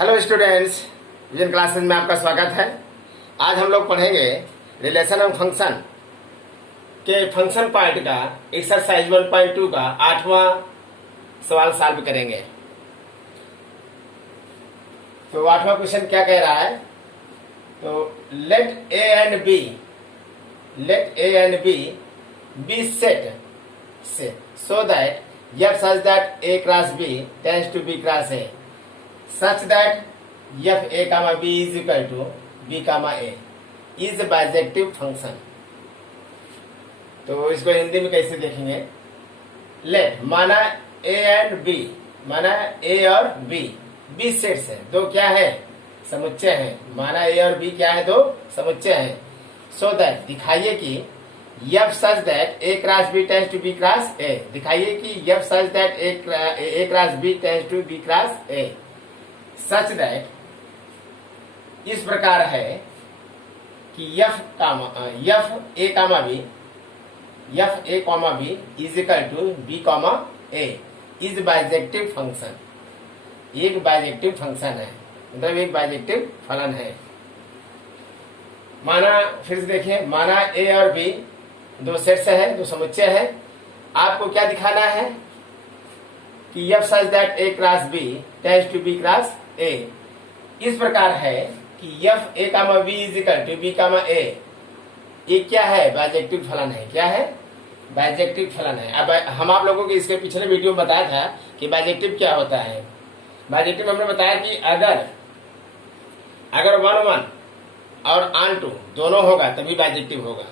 Hello students, vision classes में आपका स्वागत है। आज हम लोग पढ़ेंगे रिलेशन ऑफ फंक्शन के फंक्शन पार्ट का एक्सरसाइज 1.2 का 8वां सवाल सॉल्व करेंगे। तो 8वां क्वेश्चन क्या कह रहा है? तो let A and B B set से so that f such that a cross b tends to b cross a such that f a comma b is equal to b comma a is a bijective function। तो इसको हिंदी में कैसे देखेंगे? Late माना a and b, माना a और b, b sets है, दो क्या है? समुच्चय है। माना a और b क्या है? दो समुच्चय है। सो दैट दिखाइए कि f such that a cross b tends to b cross a, दिखाइए कि f such that a cross b tends to b cross a such that इस प्रकार है कि f a comma b is equal to b comma a is bijective function. एक bijective function है, मतलब एक बाइजेक्टिव फलन है। माना फिर से देखिए, माना a और b दो सेट्स है, दो समुच्चय है। आपको क्या दिखाना है कि f such that a cross b tends to b cross a इस प्रकार है कि f a comma b is equal to b comma a ये क्या है? बाइजेक्टिव फलन है। क्या है? बाइजेक्टिव फलन है। अब हम आप लोगों को इसके पिछले वीडियो में बताया था कि बाइजेक्टिव क्या होता है। बाइजेक्टिव हमने बताया कि अगर 1 और आन 2 दोनों होगा तभी बाइजेक्टिव होगा।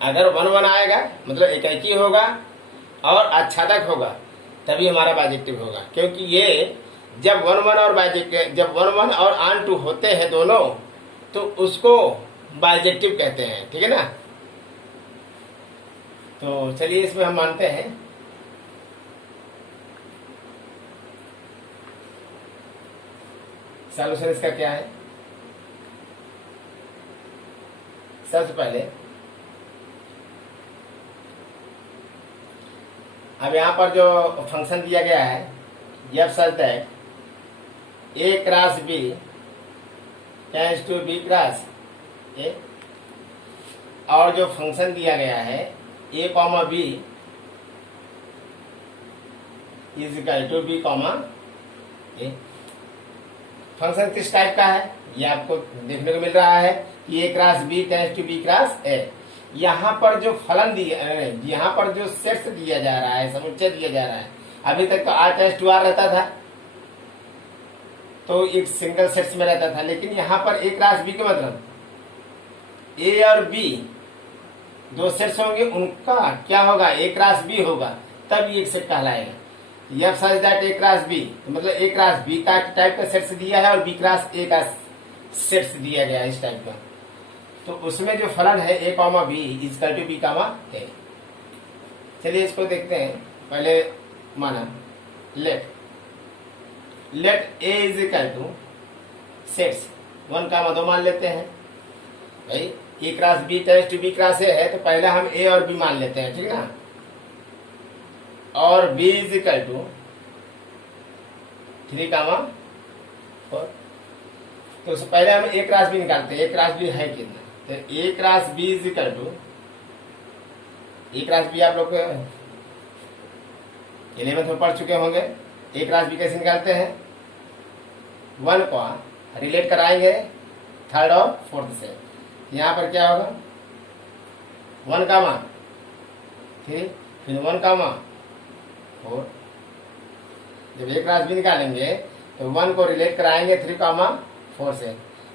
अगर 1 आएगा मतलब एक ही होगा और आच्छादक होगा तभी हमारा बाइजेक्टिव होगा, क्योंकि ये जब 1 और आन 2 होते हैं दोनों तो उसको बाइजेक्टिव कहते हैं। ठीक है ना? तो चलिए इसमें हम मानते हैं। सॉल्यूशन इसका क्या है? सबसे पहले अब यहाँ पर जो फंक्शन दिया गया है f such that a cross b tends to b cross a, और जो फंक्शन दिया गया है a comma b is equal to b comma a। Function किस टाइप का है ये आपको देखने को मिल रहा है कि a cross b tends to b cross a। यहाँ पर जो फलन दिया, यहाँ पर जो सेट्स दिया जा रहा है, समुच्चय दिया जा रहा है, अभी तक तो r टेंड्स टू r रहता था तो एक सिंगल सेट्स में रहता था, लेकिन यहाँ पर a क्रॉस b का मतलब a और b दो सेट्स होंगे, उनका क्या होगा? a क्रॉस b होगा, तब ये एक सेट कहलाएगा। f such that a cross b मतलब a क्रॉस b का टाइप का सेट्स दिया है और b क्रॉस a का सेट्स दिया गया है इस टाइप का। तो उसमें जो फलन है a comma b is equal to b comma a। चलिए इसको देखते हैं। पहले माना let a is equal to sets 1 comma 2 मान लेते हैं। भाई a cross b tends to b cross a है तो पहले हम a और b मान लेते हैं। ठीक है ना? और b is equal to 3 comma 4। तो उससे पहले हम a क्रॉस b निकालते हैं। a क्रॉस b है कितना? तो a cross b is equal to a cross b आप लोग 11th में पढ़ चुके होंगे। a क्रॉस b कैसे निकालते हैं? 1 को रिलेट कराएंगे 3rd और 4th से। यहाँ पर क्या होगा? 1 कॉमा 3 फिर 1 कॉमा 4। जब a क्रॉस b निकालेंगे तो 1 को रिलेट कराएंगे 3 कॉमा 4 से,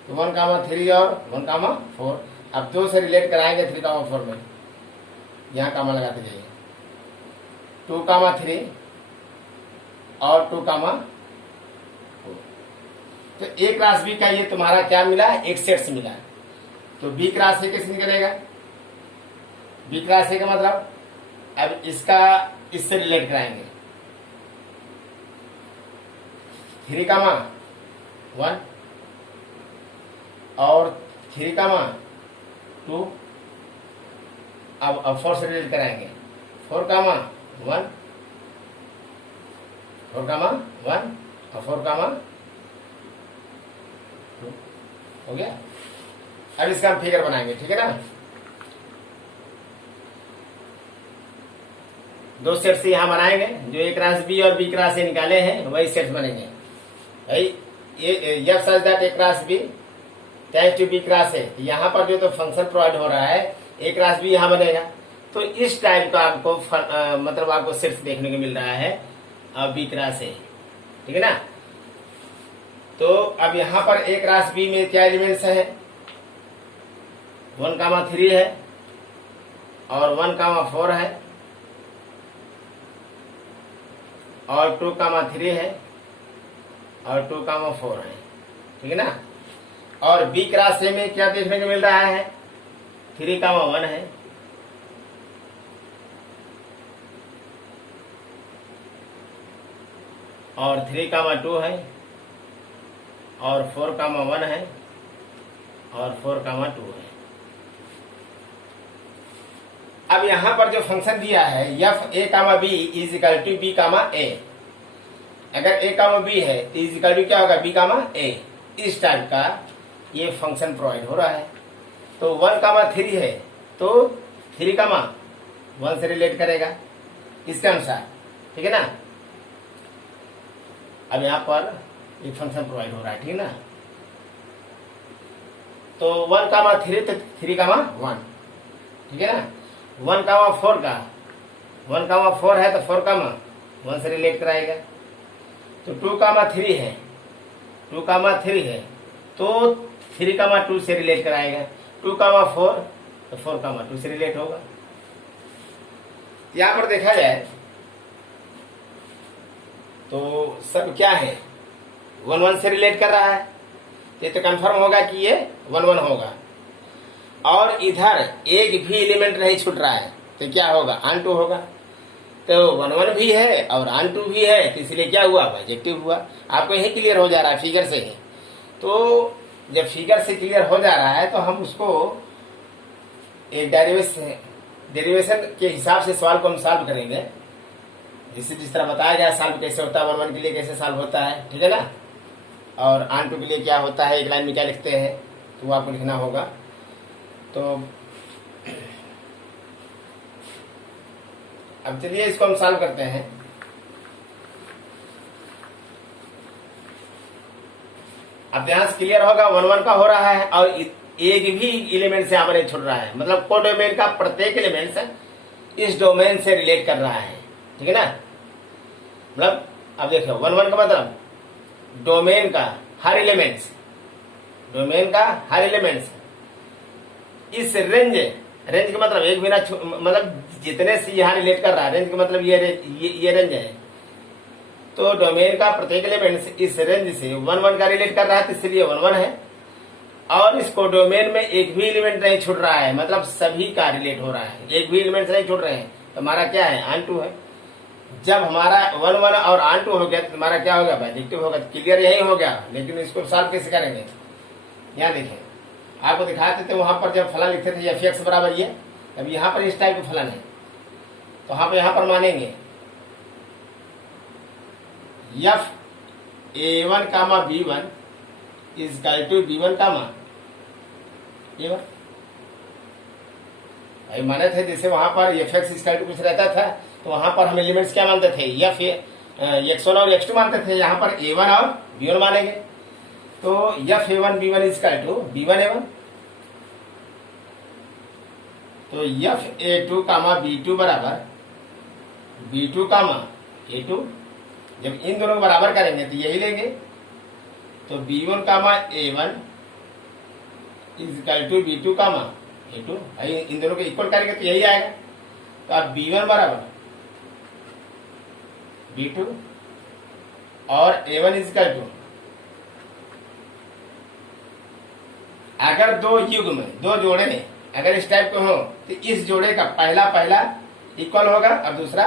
तो 1 कॉमा 3 और 1 कॉमा 4। अब 2 से रिलेट कराएंगे 3 कॉमा 4 में, यहाँ कॉमा लगाते जाइए। 2 कॉमा 3 और 2 कॉमा 4। तो a क्रॉस b का ये तुम्हारा क्या मिला? एक सेट्स मिला। तो b क्रॉस a कैसे निकलेगा? b क्रॉस a का मतलब अब इसका इससे रिलेट कराएंगे 3 कॉमा 1 और 3 कॉमा 2। अब 4 से रिलेट कराएंगे 4 कॉमा 1 4 कॉमा 1 और 4 कॉमा हो गया। अब इसका हम फिगर बनाएंगे, ठीक है ना। दो सेट्स यहां बनाएंगे, जो ए क्रॉस बी और बी क्रॉस ए निकाले हैं वही सेट्स बनेंगे भाई। ये F such that A cross B tends to B cross A, यहाँ पर जो तो फंक्शन प्रोवाइड हो रहा है ए क्रॉस बी यहाँ बनेगा। तो इस टाइप का आपको मतलब आपको सेट्स देखने को मिल रहा है अब बी क्रॉस ए, ठीक है ना। तो अब यहाँ पर ए क्रॉस बी में क्या एलिमेंट्स है, 1,3 है और 1,4 है और 2,3 है और 2,4 है, ठीक है ना। और बी क्रॉस ए में क्या देखने को मिल रहा है, 3,1 है और 3,2 है और 4,1 है और 4,2 है। अब यहां पर जो फंक्शन दिया है f a comma b is equal to b comma a, अगर ए कामा बी है तो इज इक्वल टू क्या होगा, बी कामा ए। इस टाइप का ये फंक्शन प्रोवाइड हो रहा है। तो 1,3 है तो 3,1 से रिलेट करेगा इसके अनुसार, ठीक है ना। अब यहां पर एक फंक्शन प्रोवाइड हो रहा है, ठीक है ना। तो 1,3 तो 3,1, ठीक है ना। 1,4 का 1,4 है तो 4,1 से रिलेट कराएगा। तो 2,3 है 2,3 है तो 3,2 से रिलेट कराएगा। 2,4 तो 4,2 से रिलेट होगा। यहां पर देखा जाए तो सब क्या है, 1,1 से रिलेट कर रहा है, ये तो कंफर्म होगा कि ये 1,1 होगा। और इधर एक भी एलिमेंट नहीं छूट रहा है तो क्या होगा, ऑन-टू होगा। तो 1,1 भी है और ऑन-टू भी है, तो इसलिए क्या हुआ, बाइजेक्टिव हुआ। आपको यही क्लियर हो जा रहा है फिगर से ही। तो जब फिगर से क्लियर हो जा रहा है तो हम उसको एक डेरिवेशन के हिसाब से सवाल को हम सॉल्व करेंगे, जिस तरह बताया गया सॉल्व कैसे होता है, 1,1 के लिए कैसे सॉल्व होता है, ठीक है ना। और ऑन-टू के लिए क्या होता है, एक लाइन में क्या लिखते हैं, तो वो आपको लिखना होगा। तो अब चलिए इसको हम सॉल्व करते हैं। अब ध्यान से क्लियर होगा, 1,1 का हो रहा है और एक भी एलिमेंट से यहाँ पर नहीं छूट रहा है, मतलब कोडोमेन का प्रत्येक एलिमेंट इस डोमेन से रिलेट कर रहा है, ठीक है ना। मतलब अब देखो 1,1 का मतलब डोमेन का हर एलिमेंट्स इस रेंज का मतलब एक बिना मतलब जितने से यहाँ रिलेट कर रहा है, रेंज का मतलब ये रेंज है। तो डोमेन का प्रत्येक एलिमेंट इस रेंज से 1,1 का रिलेट कर रहा है, तो इसलिए 1,1 है। और इसको डोमेन में एक भी एलिमेंट नहीं छूट रहा है, मतलब सभी का रिलेट हो रहा है, एक भी एलिमेंट नहीं छूट रहे हैं, तो हमारा क्या है, ऑन-टू है। जब हमारा 1,1 और ऑन-टू हो गया तो हमारा क्या होगा, बाइजेक्टिव होगा। क्लियर यही हो गया, लेकिन इसको सॉल्व कैसे करेंगे, यहाँ देखें। आपको दिखाते थे वहां पर जब फलन लिखते थे एफ एक्स बराबर ये, अब यहाँ पर इस टाइप का फलन है, तो यहाँ पर मानेंगे F A1 comma B1 is equal to B1 comma A1। भाई माने थे जैसे वहां पर एफ एक्स इक्वल टू कुछ रहता था, तो वहां पर हम एलिमेंट्स क्या मानते थे, एफ x1 और x2 मानते थे, यहाँ पर A1 और B1 मानेंगे। तो F A1 B1 is equal to B1 A1। तो एफ A2 कामा B2 बराबर B2 कामा A2। जब इन दोनों को बराबर करेंगे तो यही लेंगे। तो B1 comma A1 is equal to B2 comma A2। इन दोनों को इक्वल करेंगे तो यही आएगा। तो अब B1 बराबर B2 और A1 इज इक्वल टू, अगर दो युग्म दो जोड़े अगर इस टाइप के हो तो इस जोड़े का पहला इक्वल होगा और दूसरा,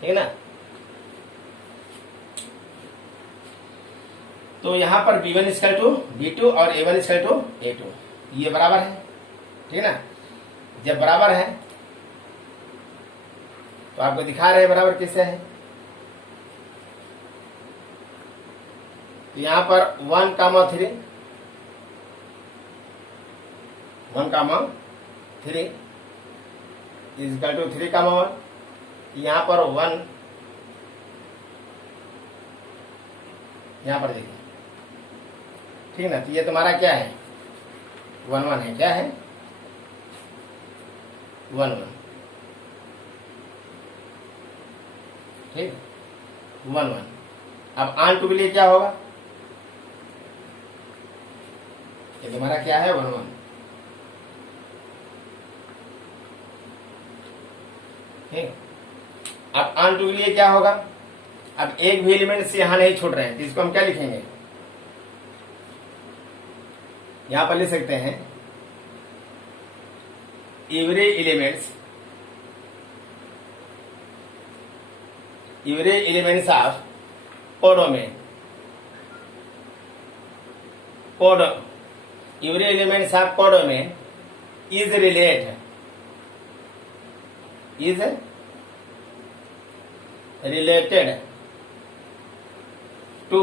ठीक है ना। तो यहां पर B1 इक्वल टू B2 और A1 इक्वल टू A2, ये बराबर है, ठीक है ना। जब बराबर है तो आपको दिखा रहे हैं बराबर कैसे है। तो यहां पर 1,3 1,3 इजकल टू 3,1 यहां पर 1 यहां पर देखिए, ठीक ना। तो ये तुम्हारा क्या है 1 1 है, क्या है 1 1, ठीक 1 1। अब ऑन टू के लिए क्या होगा, ये तुम्हारा क्या है 1 1, ठीक। अब ऑन टू के लिए क्या होगा, अब एक भी एलिमेंट से यहां नहीं छोड़ रहे हैं तो इसको हम क्या लिखेंगे, यहां पर लिख सकते हैं every elements of codomain, every elements of codomain is related to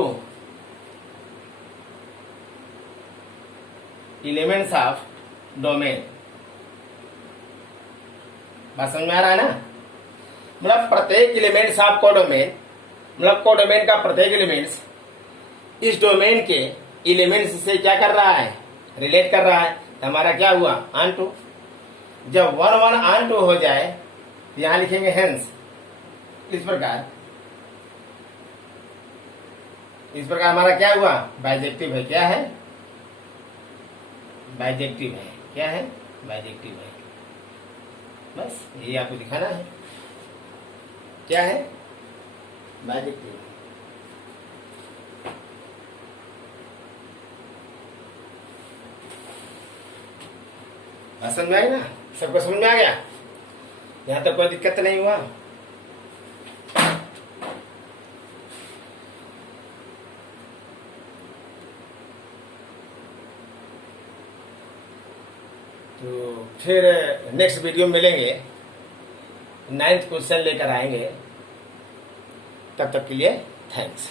elements of domain। बात समझ में आ रहा है ना। मतलब प्रत्येक एलिमेंट्स ऑफ कोडोमेन, मतलब कोडोमेन का प्रत्येक एलिमेंट्स इस डोमेन के एलिमेंट्स से क्या कर रहा है, रिलेट कर रहा है। तो हमारा क्या हुआ ऑन टू। जब 1 1 ऑन टू हो जाए तो यहां लिखेंगे हेंस। इस प्रकार हमारा क्या हुआ, बाइजेक्टिव है। क्या है, बाइजेक्टिव है। क्या है, बाइजेक्टिव है। बस यही आपको दिखाना है, क्या है बाइजेक्टिव। समझ में आ गया ना, सबको समझ में आ गया, यहां तक कोई दिक्कत नहीं हुआ। तो फिर नेक्स्ट वीडियो में मिलेंगे, 9th क्वेश्चन लेकर आएंगे। तब तक के लिए थैंक्स।